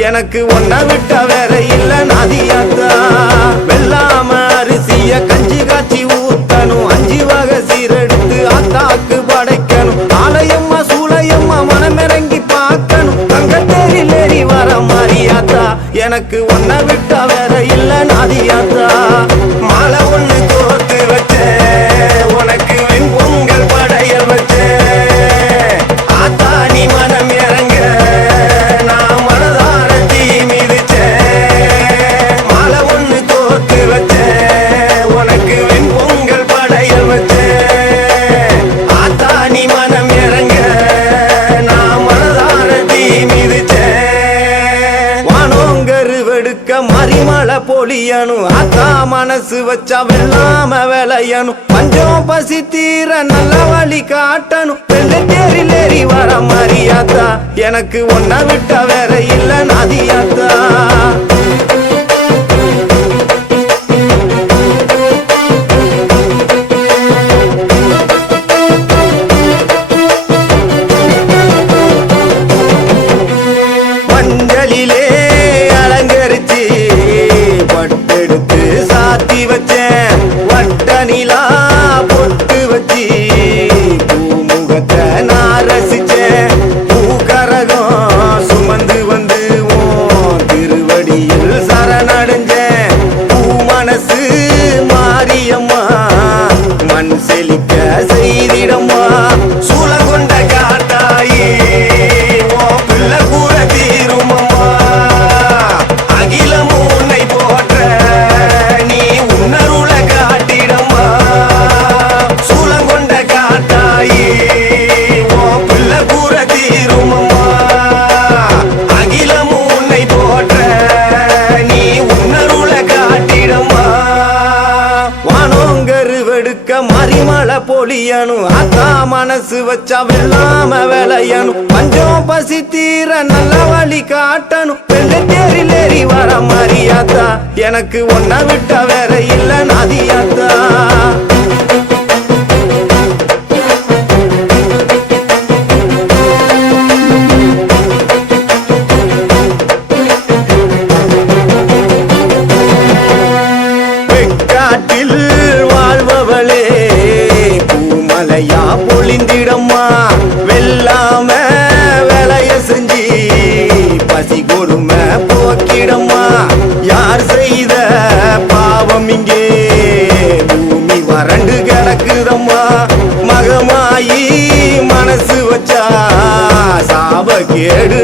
எனக்கு ஒன்ன விட்ட வேற இல்ல நாதியாத்தா. வெள்ளாம அரிசிய கஞ்சி காய்ச்சி ஊத்தணும், 5 வகை சீரெடுத்து ஆத்தாக்கு படைக்கணும். ஆலயம்மா சூளையம்மா மனமிறங்கி பார்க்கணும், தங்கத்தேரில் ஏறி வர மாறியாத்தா. எனக்கு ஒன்ன விட்ட வேற இல்ல நாதியாத்தா. மாலை ஒண்ணு கோர்த்து வச்சேன், உனக்கு வெண்பொங்கல் படையல் வச்சேன். ஆத்தா நீ மனம் இறங்க நான் மனதார தீ மிதிச்சேன். மாலை ஒண்ணு கோர்த்து வச்சேன், உனக்கு வெண்பொங்கல் படையல் வச்சேன். ஆத்தா நீ மனம் இறங்க நான் மனதார தீ மிதிச்சேன். வானோங்கரு வெடுக்க மறிமலை பொழியணும், ஆத்தா மனசு வச்சா வெள்ளாம விளையணும். பஞ்சம் பசி தீர நல்ல வழி காட்டணும், வெள்ளத்தேரில் ஏறி வர மாறியாத்தா. எனக்கு ஒன்ன விட்ட வேற இல்ல நாதியாத்தா. மஞ்சளிலே அலங்கரிச்சு பட்டெடுத்து சாத்தி வச்சேன், வட்ட நிலா பொட்டு வச்சு பூமுகத்தை நான் ரசிச்சேன். பூக்கரகம் சுமந்து வந்து உன் திருவடியில் சரணடைஞ்சேன். பூ மனசு மாரியம்மா மண் செழிக்க செய்திடம்மா. சூழங்கொண்ட காட்டாயி உன் பிள்ளை கூற தீருமம்மா. அகிலம் உன்னை போற்ற நீ உன்னருளை காட்டிடம்மா. சூழங்கொண்ட காட்டாயி உன் பிள்ளை கூற தீருமம்மா. அகிலம் உன்னை போற்ற நீ உன்னருளை காட்டிடம்மா. வானோங்கரு வெடுக்க மறிமலை பொழியணும், ஆத்தா மனசு வச்சா வெள்ளாம விளையணும். பஞ்சம் பசி தீர நல்ல வழி காட்டணும், வெள்ளத்தேரில் ஏறி வர மாறியாத்தா. எனக்கு ஒன்ன விட்ட வேற இல்ல நாதியாத்தா. வெக்காட்டில் வாழ்பவளே பூமலையா பொழிந்திடம்மா. வெள்ளாம விளைய செஞ்சி பசி கொடுமை போக்கிடம்மா. யார் செய்த பாவம் இங்கே பூமி வறண்டு கிடக்குதம்மா. மகமாயி மனசு வச்சா சாப கேடு